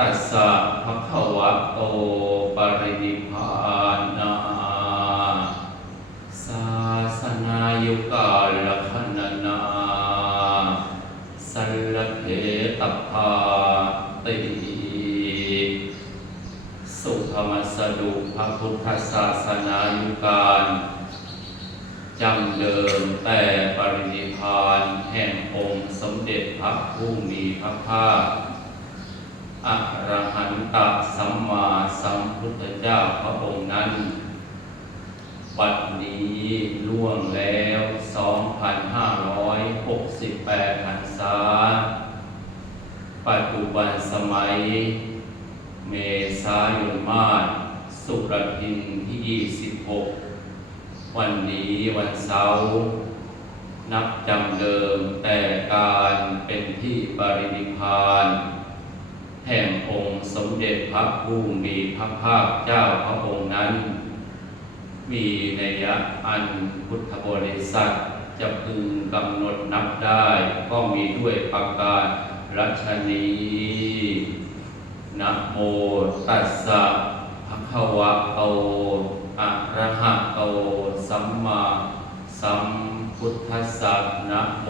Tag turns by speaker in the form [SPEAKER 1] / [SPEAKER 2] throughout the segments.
[SPEAKER 1] ตัสสะภะคะวะโตปรินิพพานาศาสนายุกาลคณนาสัลลเพตพาติสุธรรมสดุพระพุทธศาสนายุการจำเดิมแต่ปรินิพานแห่งองค์สมเด็จพระผู้มีพระภาค อรหันตสัมมาสัมพุทธเจ้าพระองค์นั้นบัดนี้ล่วงแล้ว 2,568พรรษา ปัจจุบันสมัย เมษายนมาศสุรทินที่ 26 วันนี้วันเสาร์นับจำเดิมแต่การเป็นที่ปรินิพพาน แห่งองค์สมเด็จพระผู้มีพระภาคเจ้าพระองค์นั้น มีนัยยะอันพุทธบริษัทจะพึงกำหนดนับได้ ก็มีด้วยประการรัชนีนะโมตัสสะภะคะวะโตอะระหะโตสัมมาสัมพุทธัสสะนะโม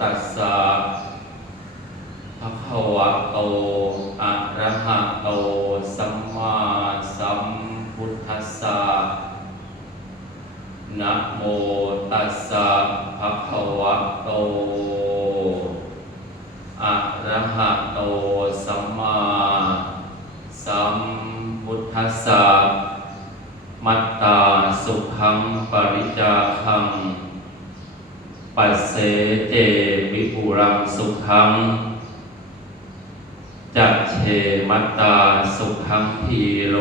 [SPEAKER 1] ตัสสะภะคะวะโต อะระหะโตสัมมาสัมพุทธัสสะนะโมตัสสะภะคะวะโตอะระหะโตสัมมาสัมพุทธัสสะมัตตาสุขังปริจาคังปัสเสเจวิปุรังสุขัง มัตตาสุขังทีโล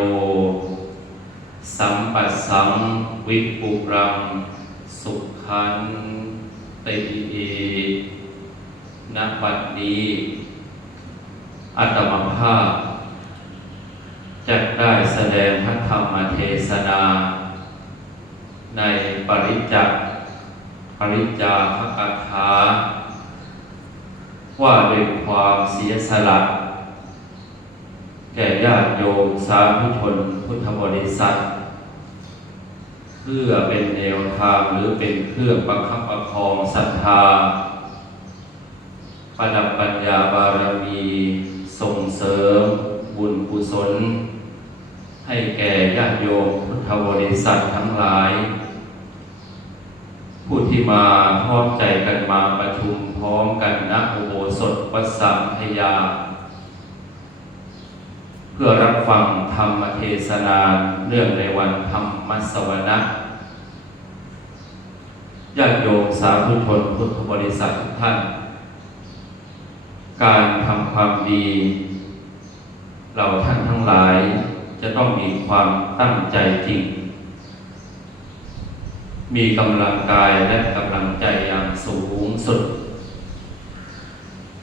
[SPEAKER 1] สัมปัสสังวิปุรัง สุขันติณบัดนี้อัตมภาพจะได้แสดงพระธรรมเทศนา ในปริจักปริจาคกถาว่าด้วยความเสียสละ แก่ญาติโยมสาธุชนพุทธบริษัท เพื่อเป็นแนวทางหรือเป็นเครื่องประคับประคองศรัทธาประดับปัญญาบารมีส่งเสริม บุญกุศล ให้แก่ญาติโยมพุทธบริษัททั้งหลาย ผู้ที่มาพร้อมใจกันมาประชุมพร้อมกันณอุโบสถวัดสัมพยา พื่อรับฟังธรรมเทศนาเรื่องในวันธรรมสวนะญาติโยมสาธุชนพุทธบริษัททุกท่าน การทำความดี เราท่านทั้งหลายจะต้องมีความตั้งใจจริง มีกำลังกายและกำลังใจอย่างสูงสุด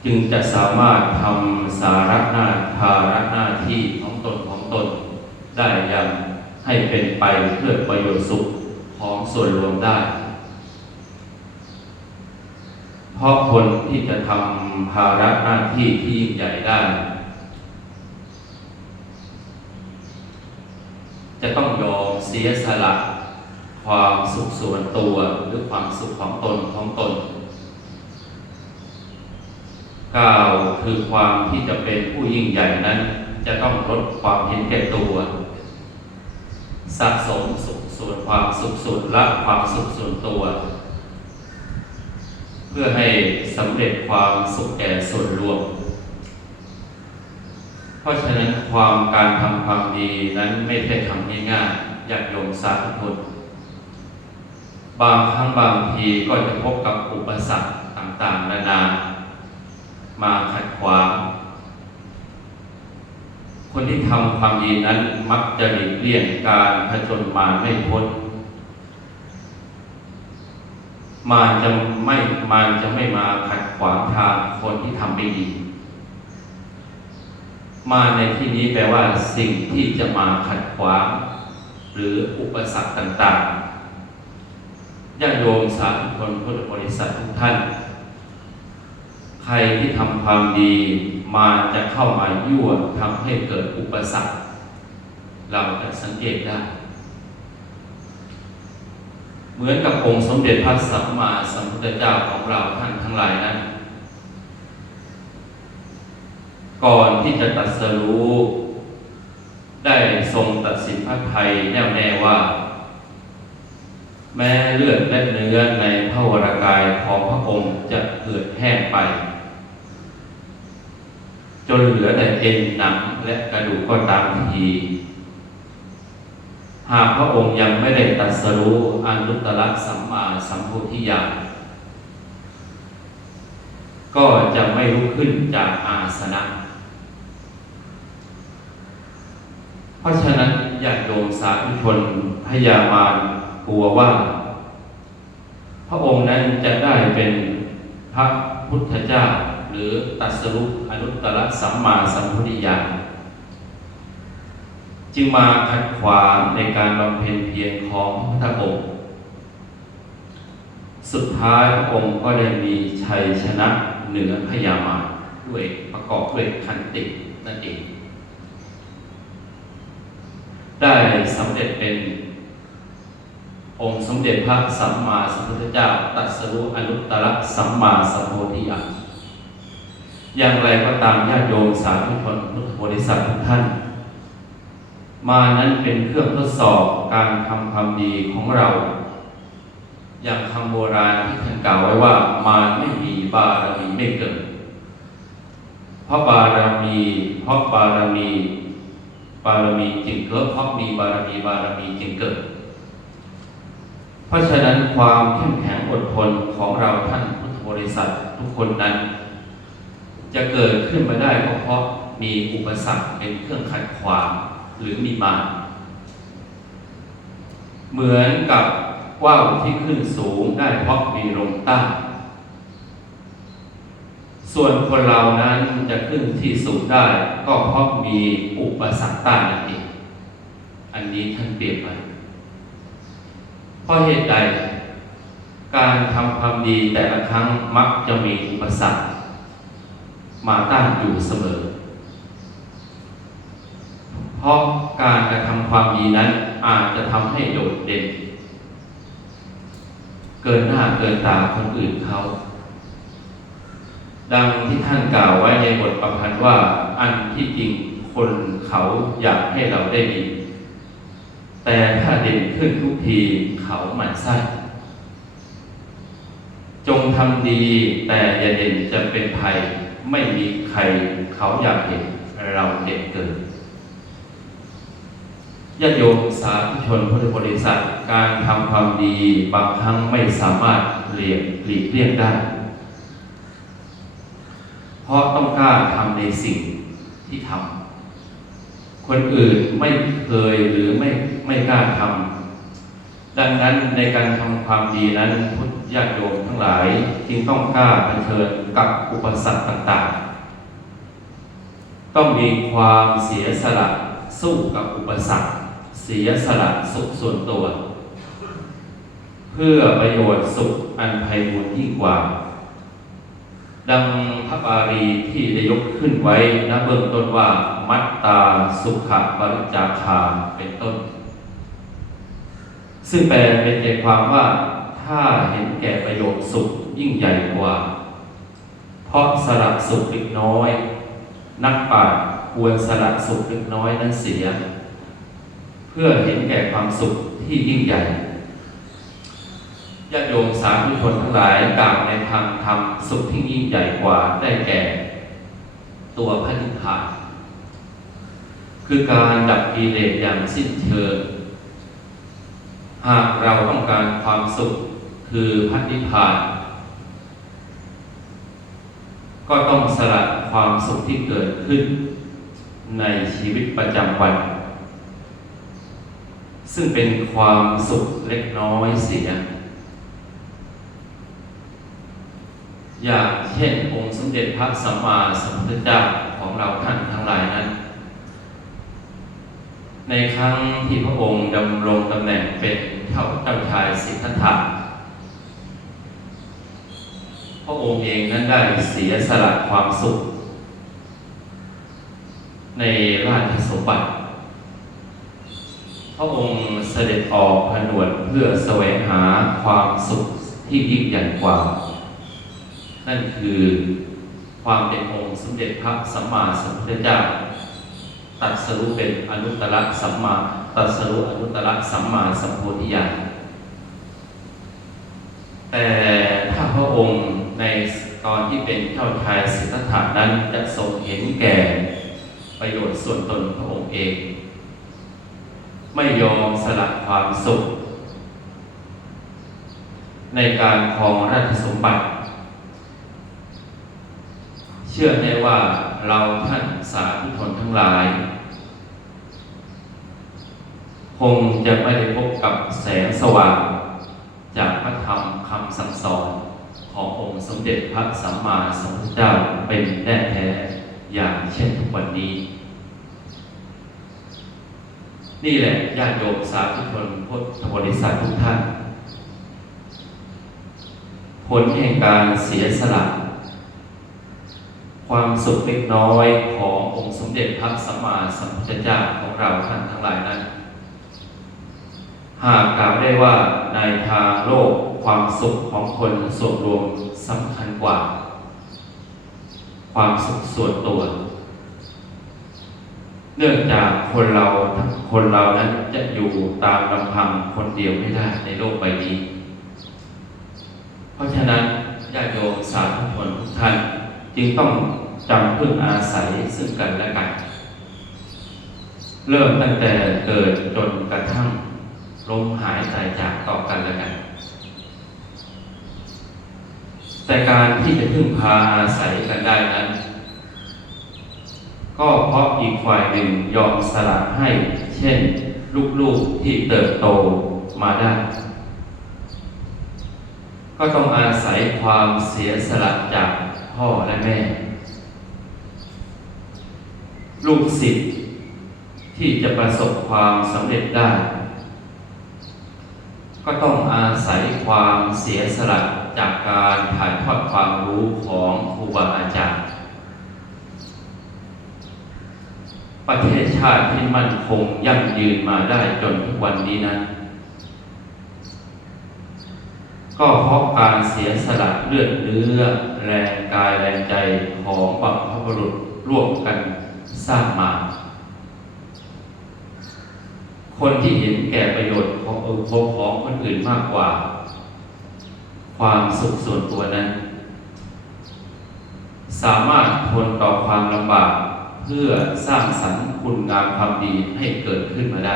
[SPEAKER 1] จึงจะสามารถทำสาระหน้าภาระหน้าที่ของตนของตน ได้อย่างให้เป็นไปเพื่อประโยชน์สุขของส่วนรวมได้ เพราะคนที่จะทำภาระหน้าที่ที่ยิ่งใหญ่ได้ จะต้องยอมเสียสละความสุขส่วนตัวหรือความสุขของตนของตน กล่าวคือความที่จะเป็นผู้ยิ่งใหญ่นั้น จะต้องลดความเห็นแก่ตัว สะสมสุขส่วนความสุขส่วนละความสุขส่วนตัว เพื่อให้สำเร็จความสุขแก่ส่วนรวม เพราะฉะนั้นความการทำความดีนั้นไม่ใช่ทำง่ายๆอยากโยมสาธุชนบางครั้งบางทีก็จะพบกับอุปสรรคต่างๆ นานา มาขัดขวางคนที่ทำความดีนั้นมักจะหลีกเลี่ยงการผจญมารไม่พ้นมารจะไม่มารจะไม่มาขัดขวางทางคนที่ทำไม่ดี มาในที่นี้แปลว่าสิ่งที่จะมาขัดขวางหรืออุปสรรคต่างๆญาติโยมสาธุชนพุทธบริษัททุกท่าน ใครที่ทำความดีมาจะเข้ามายั่วทำให้เกิดอุปสรรค เราจะสังเกตได้ เหมือนกับองค์สมเด็จพระสัมมาสัมพุทธเจ้าของเราท่านทั้งหลายนั้น ก่อนที่จะตรัสรู้ ได้ทรงตัดสินพระไทยแน่วแน่ว่า แม้เลือดและเนื้อในพระวรากายของพระองค์จะเหือดแห้งไป จนเหลือแต่เอ็นหนังและกระดูกก็ตามทีหากพระองค์ยังไม่ได้ตรัสรู้อนุตตรสัมมาสัมโพธิญาณก็จะไม่ลุกขึ้นจากอาสนะ เพราะฉะนั้นญาติโยมสาธุชนพยามารกลัวว่า พระองค์นั้นจะได้เป็นพระพุทธเจ้า หรือตัสรู้อนุตตรสัมมาสัมพุทธิญาณจึงมาขัดขวางในการบำเพ็ญเพียรของพระธองค์สุดท้ายพระองค์ก็ได้มีชัยชนะเหนือพยามารด้วยประกอบด้วยขันตินั่นเอง ได้สำเร็จเป็นองค์สมเด็จพระสัมมาสัมพุทธเจ้า ตัสรู้อนุตตรสัมมาสัมโพธิญาณ อย่างไรก็ตามญาติโยมสาธุชนพุทธบริษัททุกท่าน มานั้นเป็นเครื่องทดสอบการทำความดีของเรา อย่างคำโบราณที่ท่านกล่าวไว้ว่า มาไม่มีบารมีไม่เกิด เพราะบารมีเพราะบารมี บารมีจึงเกิดเพราะมีบารมีบารมีจึงเกิด เพราะฉะนั้นความเข้มแข็งอดทนของเราท่านพุทธบริษัททุกคนนั้น จะเกิดขึ้นมาได้ก็เพราะมีอุปสรรคเป็นเครื่องขัดขวางหรือมีมารเหมือนกับว่าวที่ขึ้นสูงได้เพราะมีลมต้านส่วนคนเรานั้นจะขึ้นที่สูงได้ ก็เพราะมีอุปสรรคต้านนั่นเองอันนี้ท่านเปรียบไว้เพราะเหตุใด การทำความดีแต่ละครั้งมักจะมีอุปสรรค มาต้านอยู่เสมอ เพราะการกระทำความดีนั้นอาจจะทำให้โดดเด่น เกินหน้าเกินตาคนอื่นเขาดังที่ท่านกล่าวไว้ในบทประพันธ์ว่า อันที่จริงคนเขาอยากให้เราได้ดี แต่ถ้าเด่นขึ้นทุกทีเขาหมั่นไส้จงทำดีแต่อย่าเด่นจะเป็นภัย ไม่มีใครเขาอยากเห็นเราเด่นเกินญาติโยมสาธุชนพุทธบริษัท การทำความดีบางครั้งไม่สามารถเลียกหลีกเลี่ยงได้ เพราะต้องกล้าทำในสิ่งที่ทำคนอื่นไม่เคยหรือไม่ไม่กล้าทำ ดังนั้นในการทำความดีนั้นพุทธญาติโยมทั้งหลายจึงต้องกล้าเผชิญกับอุปสรรคต่างๆ ต้องมีความเสียสละสู้กับอุปสรรค เสียสละสุขส่วนตัว เพื่อประโยชน์สุขอันไพบูรย์ยิ่งกว่า ดังพระบาลีที่ได้ยกขึ้นไว้ณเบื้องต้นว่ามัตตาสุขบริจาคาเป็นต้น ซึ่งแปลเป็นใจความว่าถ้าเห็นแก่ประโยชน์สุขยิ่งใหญ่กว่า เพราะสละสุขเล็กน้อย นักปราชญ์ควรสละสุขเล็กน้อยนั้นเสีย เพื่อเห็นแก่ความสุขที่ยิ่งใหญ่ญาติโยมสาธุชนทั้งหลายกล่าวในทางธรรมสุขที่ยิ่งใหญ่กว่าได้แก่ ตัวพระนิพพานคือการดับกิเลสอย่างสิ้นเชิง หากเราต้องการความสุขคือพระนิพพาน ก็ต้องสละความสุขที่เกิดขึ้น ในชีวิตประจำวัน ซึ่งเป็นความสุขเล็กน้อยเสีย อย่างเช่นองค์สมเด็จพระสัมมาสัมพุทธเจ้าของเราท่านทั้งหลายนั้นในครั้งที่พระองค์ดำรงตำแหน่งเป็น เจ้าเจ้าชายสิทธัตถะพระองค์เองนั้นได้เสียสละความสุข ในราชสมบัติพระองค์เสด็จออกผนวดเพื่อแสวงหาความสุขที่ยิ่งใหญ่กว่า นั่นคือความเป็นองค์สมเด็จพระสัมมาสัมพุทธเจ้าตัดสรุเป็นอนุตตรสัมมา ตรัสรุอนุตตรสัมมาสัมโพธิญาณแต่ถ้าพระองค์ในตอนที่เป็นเจ้าชายสิทธัตถะนั้นจะทรงเห็นแก่ประโยชน์ส่วนตนพระองค์เอง ไม่ยอมสละความสุข ในการครองราชสมบัติ เชื่อแน่ว่าเราท่านสาธุชนทั้งหลาย คงจะไม่ได้พบกับแสงสว่าง จากพระธรรมคำสั่งสอนขององค์สมเด็จพระสัมมาสัมพุทธเจ้าเป็นแน่แท้อย่างเช่นทุกวันนี้ นี่แหละญาติโยมสาธุชนพุทธบริษัททุกท่าน ผลแห่งการเสียสละ ความสุขเล็กน้อยขององค์สมเด็จพระสัมมาสัมพุทธเจ้าของเราท่านทั้งหลายนั้น หากกล่าวได้ว่าในทางโลกความสุขของคนส่วนรวมสำคัญกว่า ความสุขส่วนตัว เนื่องจากคนเราคนเรานั้นจะอยู่ตามลำพังคนเดียวไม่ได้ในโลกใบนี้ เพราะฉะนั้นญาติโยมสาธุชนทุกท่านจึงต้องจำพึ่งอาศัยซึ่งกันและกัน เริ่มตั้งแต่เกิดจนกระทั่ง ลมหายใจจากต่อกันและกัน แต่การที่จะพึ่งพาอาศัยกันได้นั้น ก็เพราะอีกฝ่ายหนึ่งยอมสละให้ เช่น ลูกๆที่เติบโตมาได้ ก็ต้องอาศัยความเสียสละจากพ่อและแม่ ลูกศิษย์ที่จะประสบความสำเร็จได้ ก็ต้องอาศัยความเสียสละจากการถ่ายทอดความรู้ของครูบาอาจารย์ ประเทศชาติที่มั่นคงยั่งยืนมาได้จนทุกวันนี้นั้น ก็เพราะการเสียสละเลือดเนื้อแรงกายแรงใจของบัพพบุรุษร่วมกันสร้างมา คนที่เห็นแก่ประโยชน์ของเออของคนอื่นมากกว่า ความสุขส่วนตัวนั้น สามารถทนต่อความลำบากเพื่อสร้างสรรค์คุณงามความดีให้เกิดขึ้นมาได้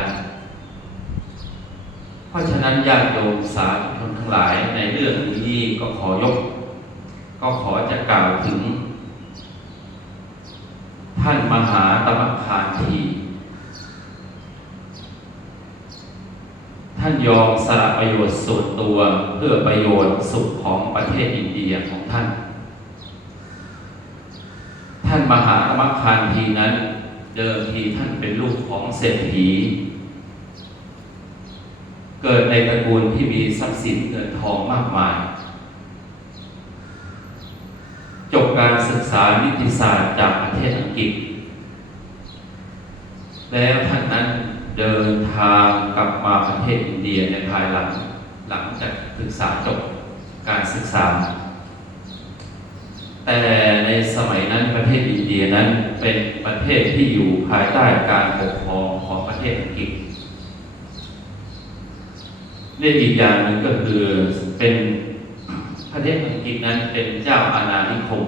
[SPEAKER 1] เพราะฉะนั้นญาติโยมสาธุชนทั้งหลายในเรื่องนี้ก็ขอยก ก็ขอจะกล่าวถึง ท่านมหาตมคานที ท่านยอมสละประโยชน์ส่วนตัวเพื่อประโยชน์สุขของประเทศอินเดียของท่าน ท่านมหาตมคานทีนั้น เดิมทีท่านเป็นลูกของเศรษฐี เกิดในตระกูลที่มีทรัพย์สินเงินทองมากมาย จบการศึกษานิติศาสตร์จากประเทศอังกฤษ แล้วท่านนั้น เดินทางกลับมาประเทศอินเดียในภายหลัง หลังจากศึกษาจบการศึกษา แต่ในสมัยนั้นประเทศอินเดียนั้นเป็นประเทศที่อยู่ภายใต้การปกครองของประเทศอังกฤษเรียกอีกอย่างหนึ่งก็คือเป็นประเทศอังกฤษนั้นเป็นเจ้าอาณานิคม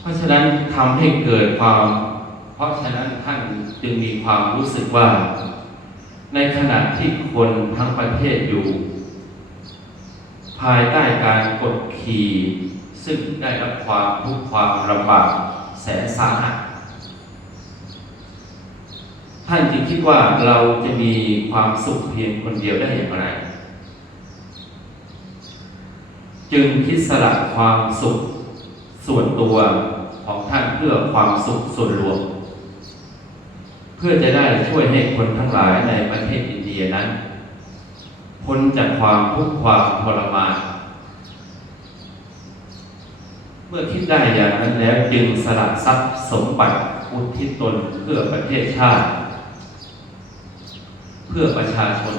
[SPEAKER 1] เพราะฉะนั้นทำให้เกิดความ ราะฉะนั้นท่านจึงมีความรู้สึกว่า ในขณะที่คนทั้งประเทศอยู่ ภายใต้การกดขี่ซึ่งได้รับความทุกข์ความลำบากแสนสาหัสท่านจึงคิดว่าเราจะมีความสุขเพียงคนเดียวได้อย่างไร จึงคิดสละความสุขส่วนตัวของท่านเพื่อความสุขส่วนรวม พื่อจะได้ช่วยให้คนทั้งหลายในประเทศอินเดียนั้นพ้นจากความทุกข์ความทรมานเมื่อคิดได้อย่างนั้นแล้วจึงสละทรัพย์สมบัติอุทิศตนเพื่อประเทศชาติ เพื่อประชาชน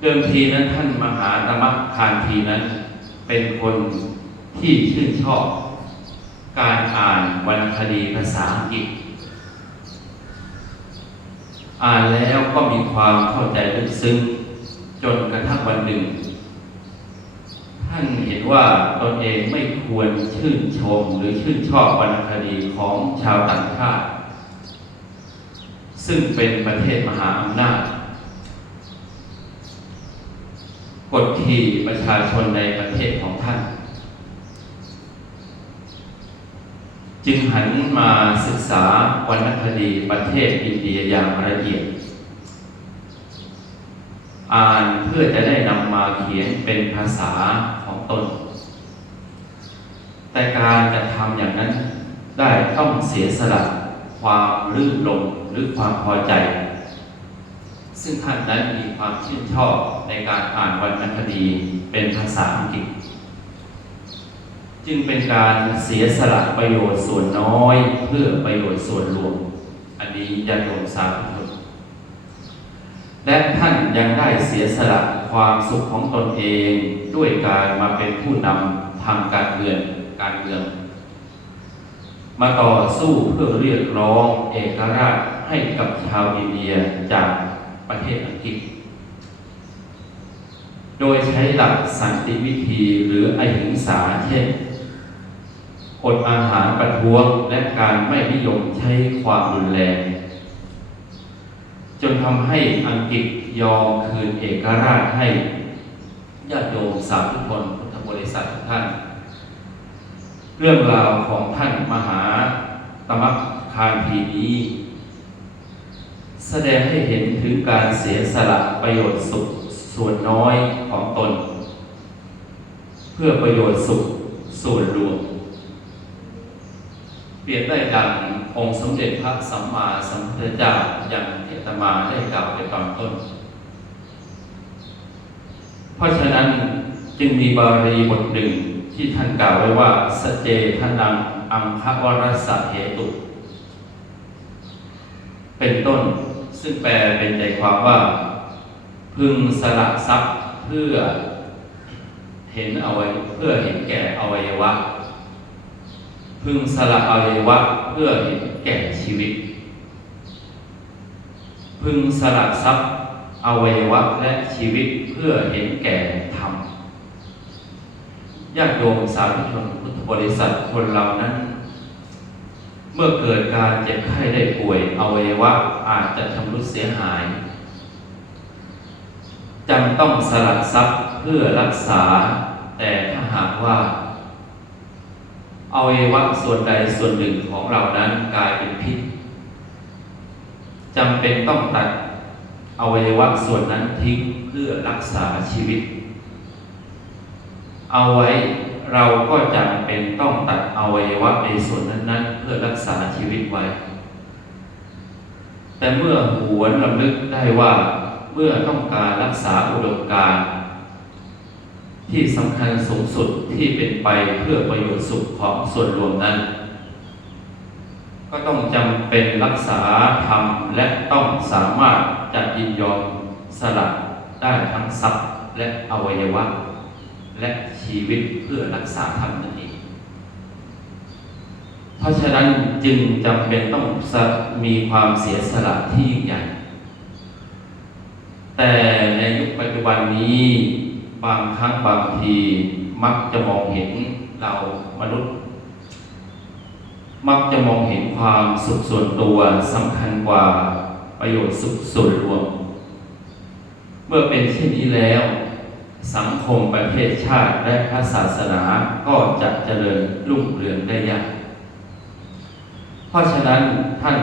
[SPEAKER 1] เดิมทีนั้นท่านมหาตมะคานทีนั้น เป็นคนที่ชื่นชอบ การอ่านวรรณคดีภาษาอังกฤษ อ่านแล้วก็มีความเข้าใจลึกซึ้งจนกระทั่งวันหนึ่ง ท่านเห็นว่าตนเองไม่ควรชื่นชมหรือชื่นชอบวรรณคดีของชาวต่างชาติ ซึ่งเป็นประเทศมหาอำนาจกดขี่ประชาชนในประเทศของท่าน จึงหันมาศึกษาวรรณคดีประเทศอินเดียอย่างละเอียด อ่านเพื่อจะได้นำมาเขียนเป็นภาษาของตน แต่การจะทำอย่างนั้นได้ต้องเสียสละความลื่นลมหรือความพอใจ ซึ่งท่านนั้นมีความชื่นชอบในการอ่านวรรณคดีเป็นภาษาอังกฤษ จึงเป็นการเสียสละประโยชน์ส่วนน้อย เพื่อประโยชน์ส่วนรวม อันนี้ยันโยมสาธุชนและท่านยังได้เสียสละความสุขของตนเองด้วยการมาเป็นผู้นำทางการเมืองการเมือง มาต่อสู้เพื่อเรียกร้องเอกราชให้กับชาวอินเดียจากประเทศอังกฤษ โดยใช้หลักสันติวิธีหรืออหิงสาเช่น อดอาหารประท้วงและการไม่นิยมใช้ความรุนแรง จนทำให้อังกฤษยอมคืนเอกราชให้ญาติโยมสาธุชนพุทธบริษัททุกท่าน เรื่องราวของท่านมหาตมัคคานทีนี้ แสดงให้เห็นถึงการเสียสละประโยชน์สุขส่วนน้อยของตน เพื่อประโยชน์สุขส่วนรวม รียบได้ดังองค์สมเด็จพระสัมมาสัมพุทธเจ้าอย่างที่ตมาได้กล่าวไปตอนต้น เพราะฉะนั้นจึงมีบาลีบทหนึ่งที่ท่านกล่าวไว้ว่าสเจทนังอัมภวรสะเหตุ เป็นต้นซึ่งแปลเป็นใจความว่า พึงสละทรัพย์เพื่อเห็นเอาไว้เพื่อเห็นแก่อวัยวะ พึงสละอวัยวะเพื่อเห็นแก่ชีวิต พึงสละทรัพย์อวัยวะและชีวิตเพื่อเห็นแก่ธรรมญาติโยมสาธุชนพุทธบริษัทคนเรานั้น เมื่อเกิดการเจ็บไข้ได้ป่วยอวัยวะอาจจะชำรุดเสียหายจำต้องสละทรัพย์เพื่อรักษา แต่ถ้าหากว่า อวัยวะส่วนใดส่วนหนึ่งของเรานั้นกลายเป็นพิษจำเป็นต้องตัดอวัยวะส่วนนั้นทิ้งเพื่อรักษาชีวิต เอาไว้เราก็จำเป็นต้องตัดอวัยวะในส่วนนั้นๆ เพื่อรักษาชีวิตไว้ แต่เมื่อหวนลำลึกได้ว่าเมื่อต้องการรักษาอุดมการณ์ ที่สำคัญสูงสุดที่เป็นไปเพื่อประโยชน์สุขของส่วนรวมนั้น ก็ต้องจำเป็นรักษาธรรมและต้องสามารถจัดยินยอมสละได้ทั้งทรัพย์และอวัยวะ และชีวิตเพื่อรักษาธรรมนั่นเองเพราะฉะนั้นจึงจำเป็นต้องมีความเสียสละที่ยิ่งใหญ่แต่ในยุคปัจจุบันนี้ บางครั้งบางทีมักจะมองเห็นเรามนุษย์ มักจะมองเห็นความสุขส่วนตัวสำคัญกว่าประโยชน์สุขส่วนรวม เมื่อเป็นเช่นนี้แล้ว สังคมประเทศชาติและพระศาสนาก็จะเจริญรุ่งเรืองได้ยากเพราะฉะนั้นท่าน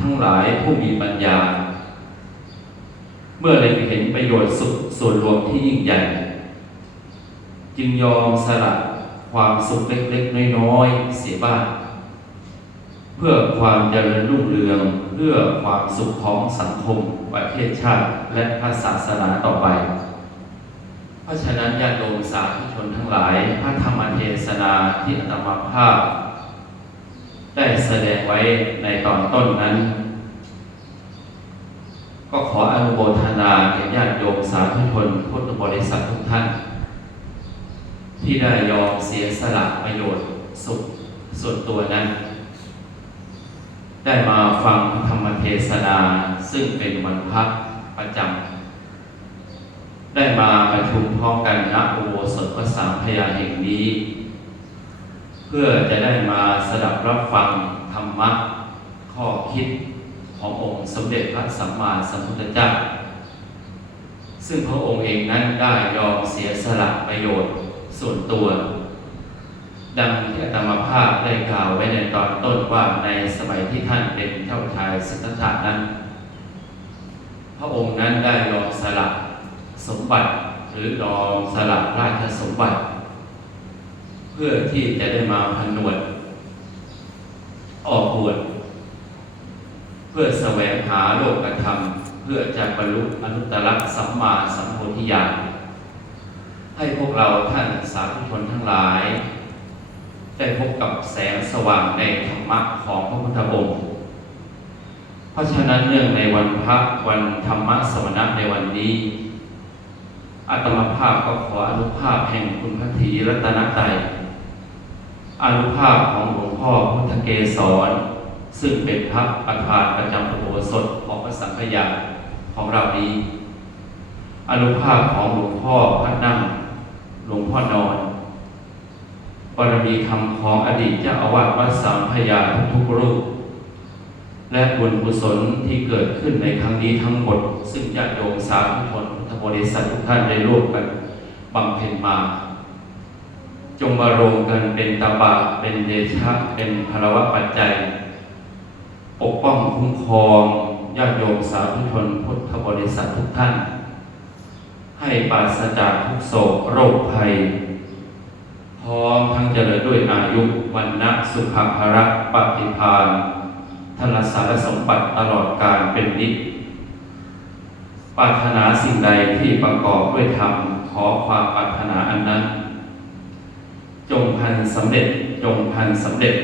[SPEAKER 1] ทั้งหลายผู้มีปัญญา เมื่อเล็งเห็นประโยชน์สุขส่วนรวมที่ยิ่งใหญ่ จึงยอมสละความสุขเล็กๆน้อยๆเสียบ้างเพื่อความเจริญรุ่งเรืองเพื่อความสุขของสังคมประเทศชาติและพระศาสนาต่อไป เพราะฉะนั้นญาติโยมสาธุชนทั้งหลายพระธรรมเทศนาที่อาตมาภาพ ได้แสดงไว้ในตอนต้นนั้น ก็ขออนุโมทนาแก่ญาติโยมสาธุชนพุทธบริษัททุกท่าน ที่ได้ยอมเสียสละประโยชน์สุขส่วนตัวนั้น ได้มาฟังธรรมเทศนาซึ่งเป็นวันพักประจำได้มาประชุมพร้อมกันณอุโบสถพระสามพยาแห่งนี้ เพื่อจะได้มาสดับรับฟังธรรมะข้อคิดขององค์สมเด็จพระสัมมาสัมพุทธเจ้าซึ่งพระองค์เองนั้นได้ยอมเสียสละประโยชน์ ส่วนตัว ดังที่อาตมาภาพได้กล่าวไว้ในตอนต้นว่าในสมัยที่ท่านเป็นเจ้าชายสิทธัตถะนั้น พระองค์นั้นได้ยอมสละสมบัติหรือยอมสละราชสมบัติ เพื่อที่จะได้มาผนวดออกบวชเพื่อแสวงหาโลกธรรม เพื่อจะบรรลุอนุตตรสัมมาสัมโพธิญาณ ให้พวกเราท่านสาธุชนทั้งหลาย ได้พบกับแสงสว่างในธรรมะของพระพุทธองค์เพราะฉะนั้นเนื่องในวันพระวันธรรมะสวนะในวันนี้อาตมาภาพก็ขออนุภาพแห่งคุณพระธีรัตนตรัยอนุภาพของหลวงพ่อพุทธเกศรซึ่งเป็นพระประธานประจำอุโบสถของพระสังฆยาของเรานี้อนุภาพของหลวงพ่อพระนั่ง หลวงพ่อนอนบารมีคำของอดีตเจ้าอาวาสวัดสามพยาทุกรูป และบุญกุศลที่เกิดขึ้นในครั้งนี้ทั้งหมด ซึ่งญาติโยมสาธุชนพุทธบริษัททุกท่านได้ร่วมกันบำเพ็ญมา จงมารวมกันเป็นตบะเป็นเดชะเป็นพลวะปัจจัย ปกป้องคุ้มครองญาติโยมสาธุชนพุทธบริษัททุกท่าน ให้ปราศจากทุกโศกโรคภัย พร้อมทั้งเจริญด้วยอายุวันนะสุขภาระปฏิภาณธนสารสมบัติตลอดการเป็นนิจปรารถนาสิ่งใดที่ประกอบด้วยธรรมขอความปรารถนาอันนั้น จงพันสำเร็จจงพันสำเร็จ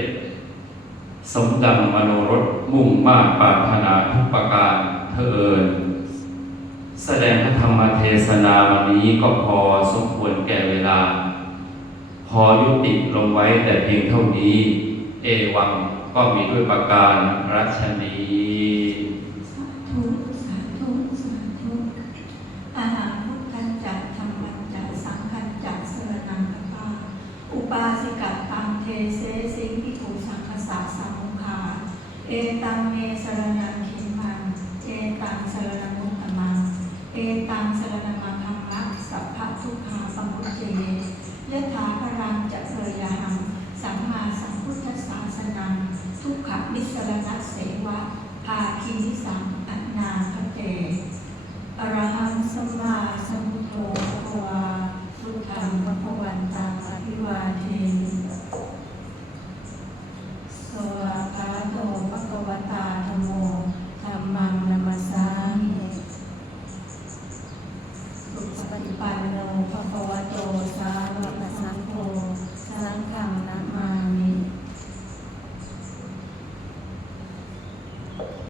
[SPEAKER 1] สมดังมโนรสมุ่งมากปรารถนาทุกประการเถิด แสดงพระธรรมเทศนาวันนี้ก็พอสมควรแก่เวลา พอยุติลงไว้แต่เพียงเท่านี้ เอวังก็มีด้วยประการรัชนี